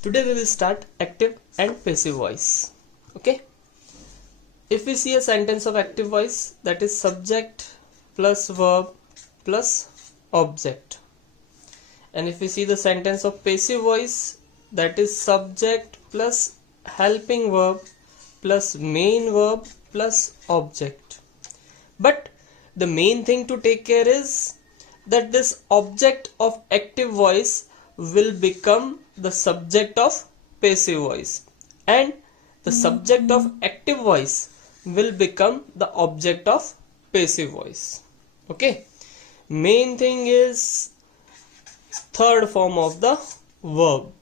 Today we will start active and passive voice. Okay. If we see a sentence of active voice, that is subject plus verb plus object. And if we see the sentence of passive voice, that is subject plus helping verb plus main verb plus object. But the main thing to take care is that this object of active voice will become the subject of passive voice, and the subject of active voice will become the object of passive voice. Okay, main thing is third form of the verb.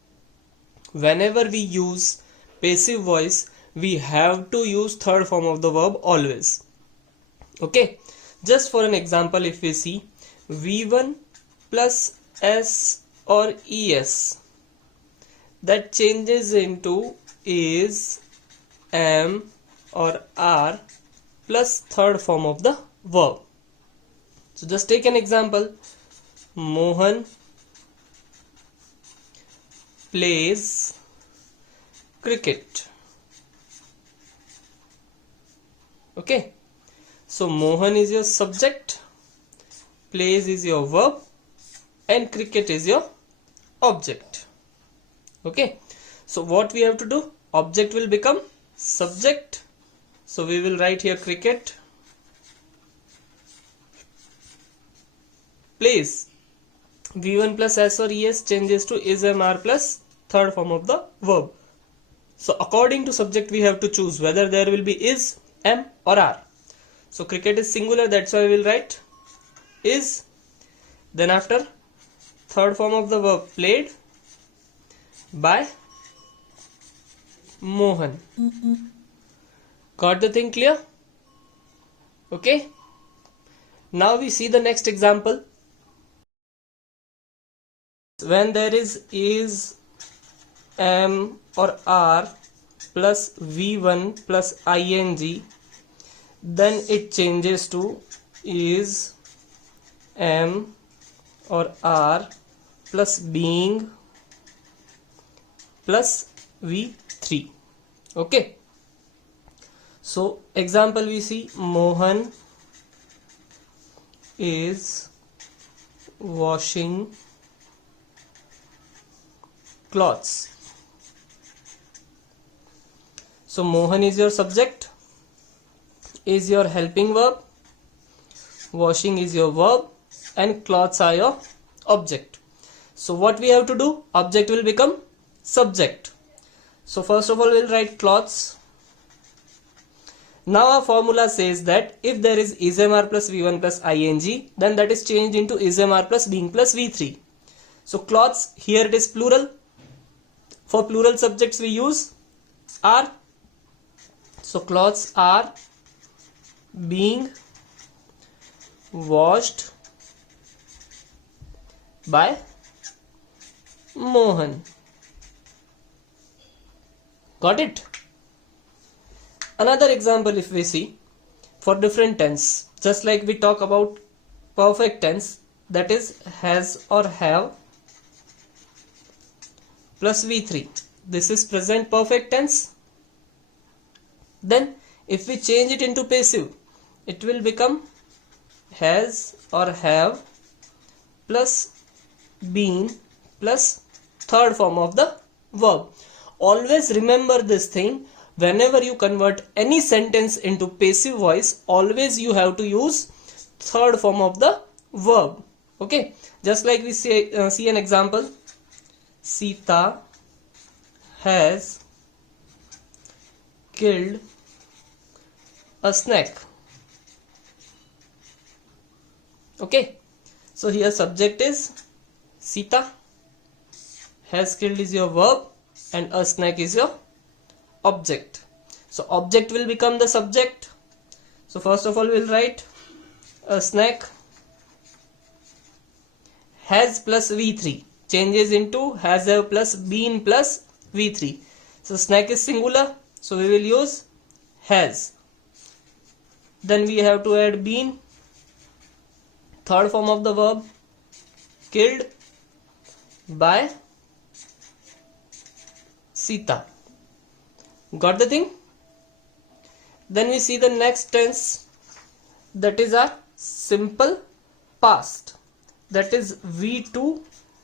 Whenever we use passive voice, we have to use third form of the verb always. Okay, just for an example, if we see V1 plus S or ES, that changes into is, am or are plus third form of the verb. So just take an example. Mohan plays cricket. Okay, so Mohan is your subject, plays is your verb, and cricket is your object. Okay, so what we have to do? Object will become subject. So we will write here cricket plays. V1 plus S or ES changes to is, am, are plus third form of the verb. So according to subject we have to choose whether there will be is, am or are. So cricket is singular, that's why we will write is. Then after third form of the verb, played by Mohan. Got the thing clear? Okay. Now we see the next example. When there is, am or are plus V1 plus ing, then it changes to is, am or are plus being plus V3. Okay, so example we see Mohan is washing clothes. So Mohan is your subject, is your helping verb, washing is your verb, and clothes are your object. So what we have to do? Object will become subject. So first of all we'll write clothes. Now our formula says that if there is am, plus V1 plus ing, then that is changed into am, plus being plus V3. So clothes, here it is plural. For plural subjects we use are. So clothes are being washed by Mohan. Got it? Another example if we see for different tense, just like we talk about perfect tense, that is has or have plus V3. This is present perfect tense. Then if we change it into passive, it will become has or have plus been plus third form of the verb. Always remember this thing. Whenever you convert any sentence into passive voice, always you have to use third form of the verb. Okay, just like we see an example. Sita has killed a snake. Okay, so here subject is Sita, has killed is your verb, and a snake is your object. So object will become the subject. So first of all we'll write a snake has plus V3 changes into has, have plus been plus V3. So snake is singular, so we will use has. Then we have to add been, third form of the verb, killed by Sita. Got the thing? Then we see the next tense, that is our simple past, that is V2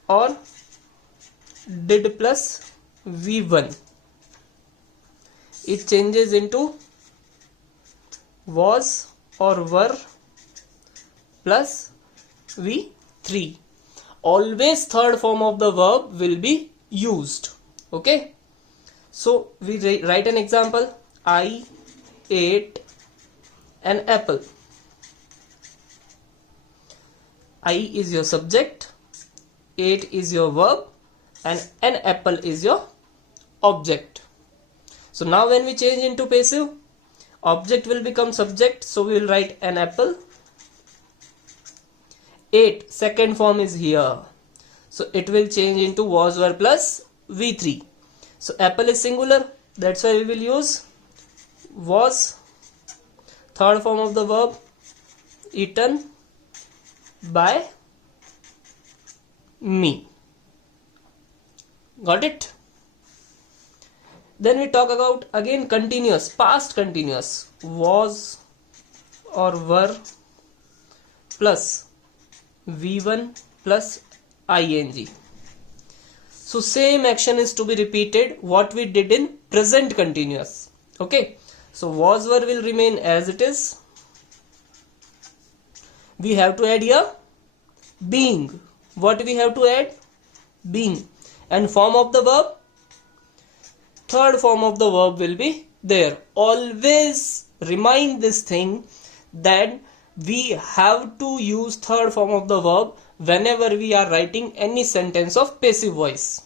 or did plus V1. It changes into was or were plus V3. Always third form of the verb will be used. Okay, so we write an example. I ate an apple. I is your subject, ate is your verb, and an apple is your object. So now when we change into passive, object will become subject, so we will write an apple. Ate, second form is here, so it will change into was were plus V3. So apple is singular, that's why we will use was, third form of the verb, eaten by me. Got it? Then we talk about again continuous, past continuous, was or were plus V1 plus ing. So same action is to be repeated what we did in present continuous. Okay, so was were will remain as it is. We have to add here being. What we have to add? Being. And form of the verb? Third form of the verb will be there. Always remind this thing that we have to use third form of the verb whenever we are writing any sentence of passive voice.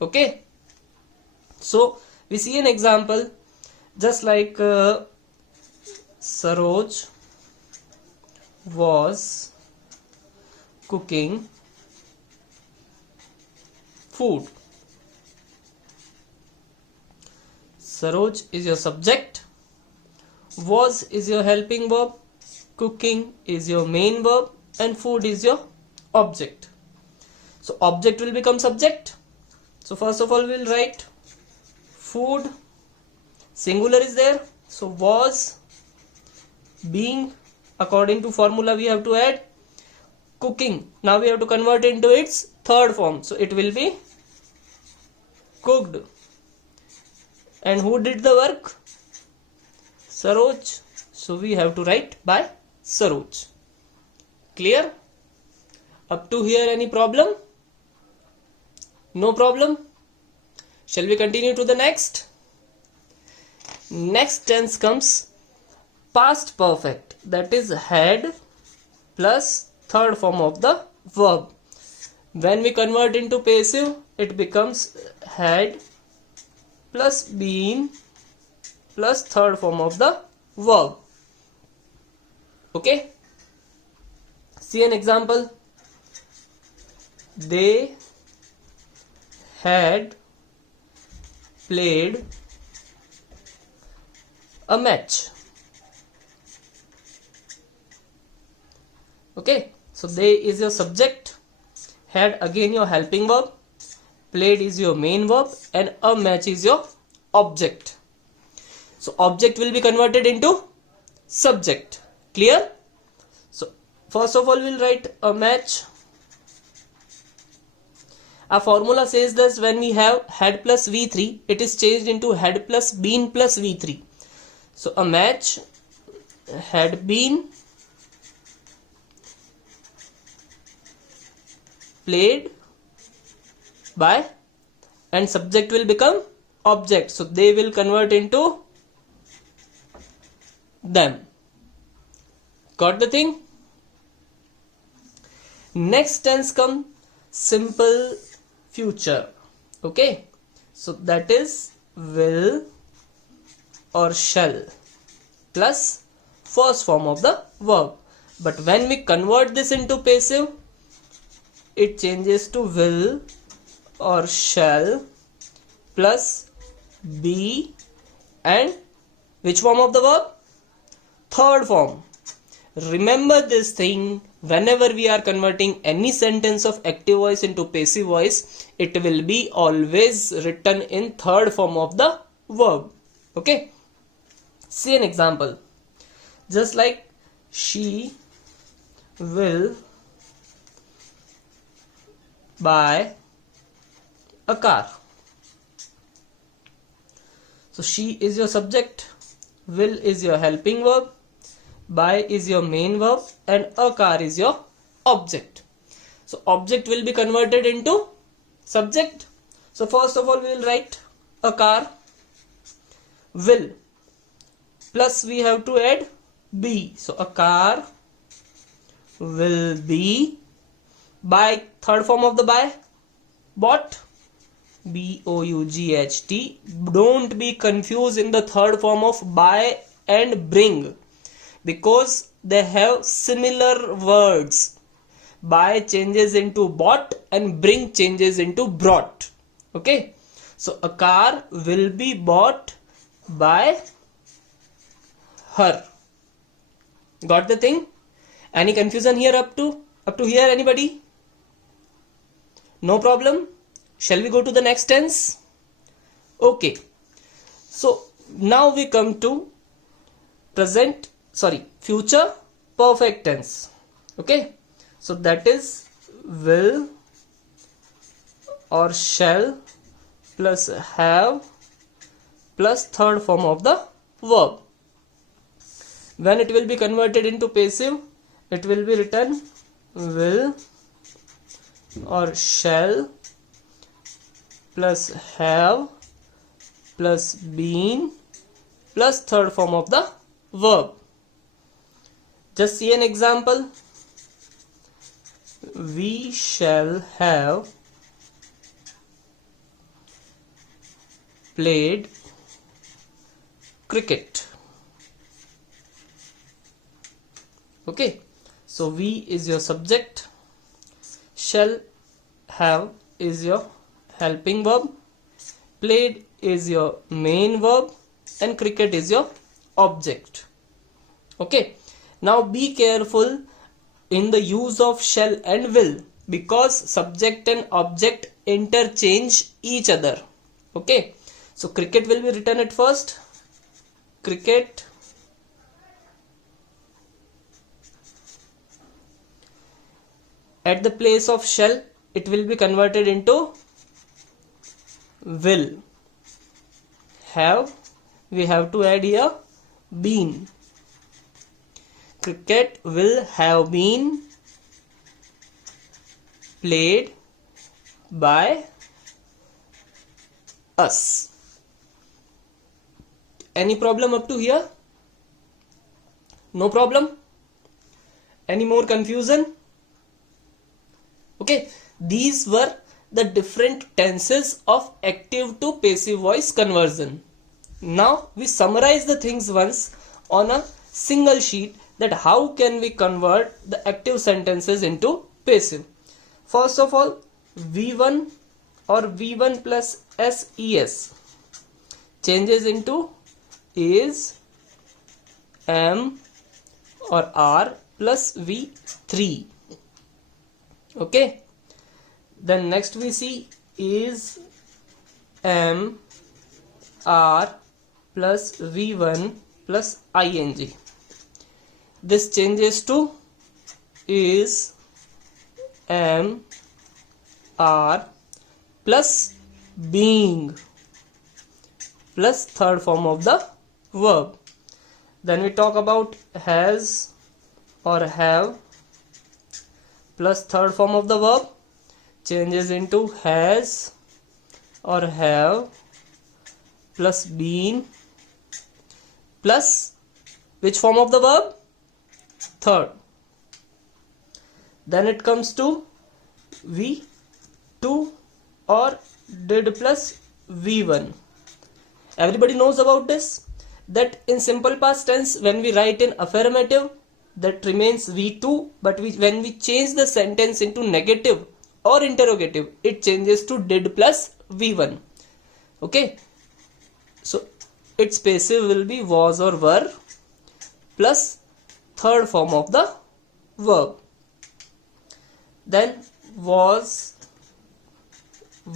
Okay, so we see an example just like Saroj was cooking food. Saroj is your subject, was is your helping verb, cooking is your main verb, and food is your object. So object will become subject. So first of all we will write food, singular is there, so was, being, according to formula we have to add cooking. Now we have to convert into its third form, so it will be cooked. And who did the work? Saroj. So we have to write by Saroj. Clear? Up to here any problem? No problem? Shall we continue to the next? Next tense comes past perfect, that is had plus third form of the verb. When we convert into passive, it becomes had plus been plus third form of the verb. Okay, see an example. They had played a match. Okay, so they is your subject, had again your helping verb, played is your main verb, and a match is your object. So object will be converted into subject. Clear? So first of all we'll write a match. Our formula says that when we have had plus V3, it is changed into had plus been plus V3. So a match had been played by, and subject will become object, so they will convert into them. Got the thing? Next tense come simple future. Okay, so that is will or shall plus first form of the verb. But when we convert this into passive, it changes to will or shall plus be and which form of the verb? Third form. Remember this thing, whenever we are converting any sentence of active voice into passive voice, it will be always written in third form of the verb. Okay, see an example. Just like she will buy a car. So she is your subject, will is your helping verb, buy is your main verb, and a car is your object. So object will be converted into subject. So first of all we will write a car, will, plus we have to add be. So a car will be, by, third form of the by, bought, B-O-U-G-H-T. Don't be confused in the third form of buy and bring, because they have similar words. Buy changes into bought and bring changes into brought. Okay, so a car will be bought by her. Got the thing? Any confusion here up to here, anybody? No problem. Shall we go to the next tense? Okay, so now we come to future perfect tense. Okay, so that is will or shall plus have plus third form of the verb. When it will be converted into passive, it will be written will or shall plus have plus been plus third form of the verb. Just see an example. We shall have played cricket. Okay, so we is your subject, shall have is your helping verb, played is your main verb, and cricket is your object. Okay, now be careful in the use of shall and will, because subject and object interchange each other. Okay, so cricket will be written at first, cricket, at the place of shall it will be converted into will. Have, we have to add here been. Cricket will have been played by us. Any problem up to here? No problem? Any more confusion? Okay, these were the different tenses of active to passive voice conversion. Now we summarize the things once on a single sheet, that how can we convert the active sentences into passive. First of all, V1 or V1 plus SES changes into is, am or are plus V3. Okay, then next we see is, am, are plus V1 plus ing. This changes to is, am, are plus being plus third form of the verb. Then we talk about has or have plus third form of the verb, changes into has or have plus been plus which form of the verb? Third. Then it comes to V2 or did plus V1. Everybody knows about this, that in simple past tense when we write in affirmative, that remains V2, but when we change the sentence into negative or interrogative, it changes to did plus V1. Okay, so its passive will be was or were plus third form of the verb. Then was,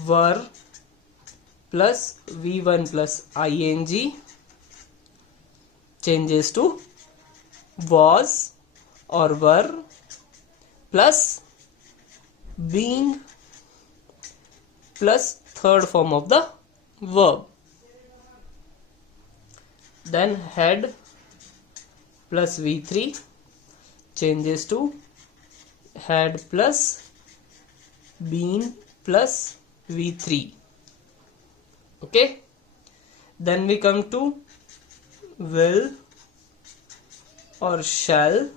were plus V1 plus ing changes to was or were plus being plus third form of the verb. Then had plus V3 changes to had plus been plus V3. Okay. Then we come to will or shall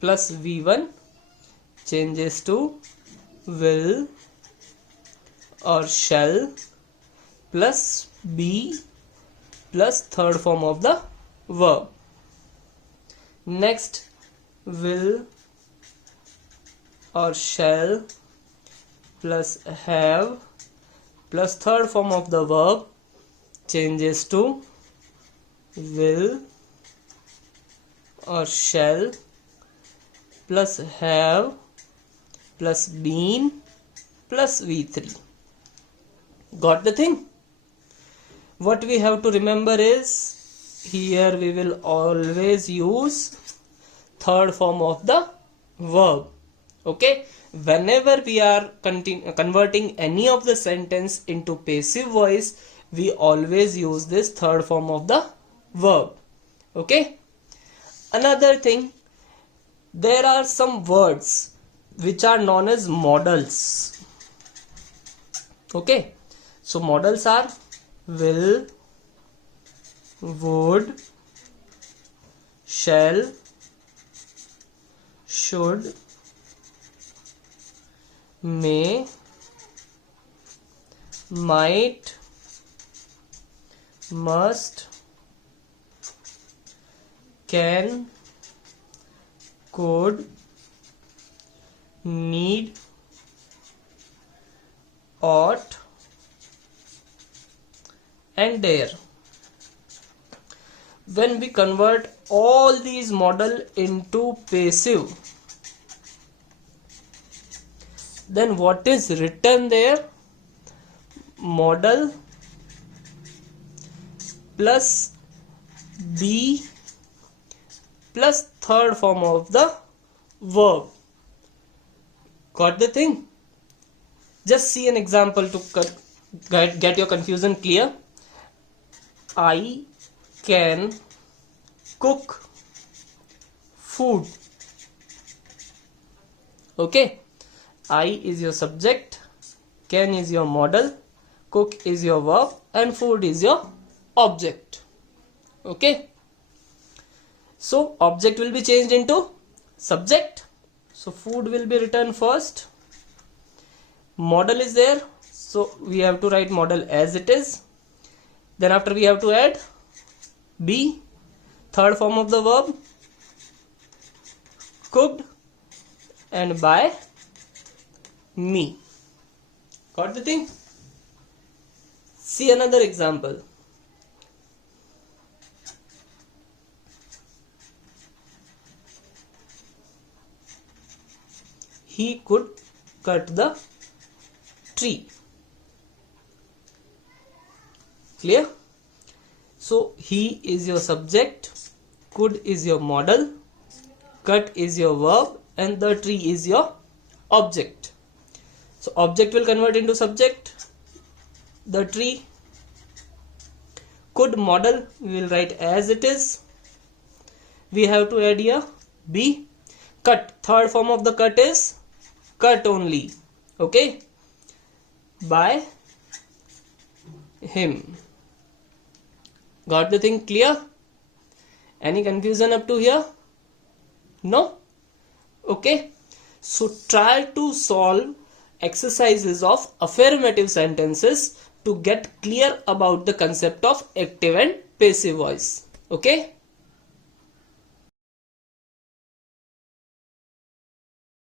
plus V1 changes to will or shall plus be plus third form of the verb. Next, will or shall plus have plus third form of the verb changes to will or shall plus have plus been plus V3. Got the thing? What we have to remember is here we will always use third form of the verb. Okay, whenever we are converting any of the sentence into passive voice, we always use this third form of the verb. Okay. Another thing, there are some words which are known as modals. Okay, so modals are will, would, shall, should, may, might, must, can, could, need, ought, and dare. When we convert all these modal into passive, then what is written there? Modal plus be plus third form of the verb. Got the thing? Just see an example to get your confusion clear. I can cook food. Okay, I is your subject, can is your modal, cook is your verb, and food is your object. Okay, so object will be changed into subject, so food will be written first. Modal is there, so we have to write modal as it is. Then after we have to add be, third form of the verb, cooked, and by me. Got the thing? See another example. He could cut the tree. Clear? So he is your subject, could is your modal, cut is your verb, and the tree is your object. So object will convert into subject, the tree, could modal we will write as it is. We have to add here be, cut, third form of the cut is cut only. Okay, by him. Got the thing clear? Any confusion up to here? No? Okay, so try to solve exercises of affirmative sentences to get clear about the concept of active and passive voice. Okay.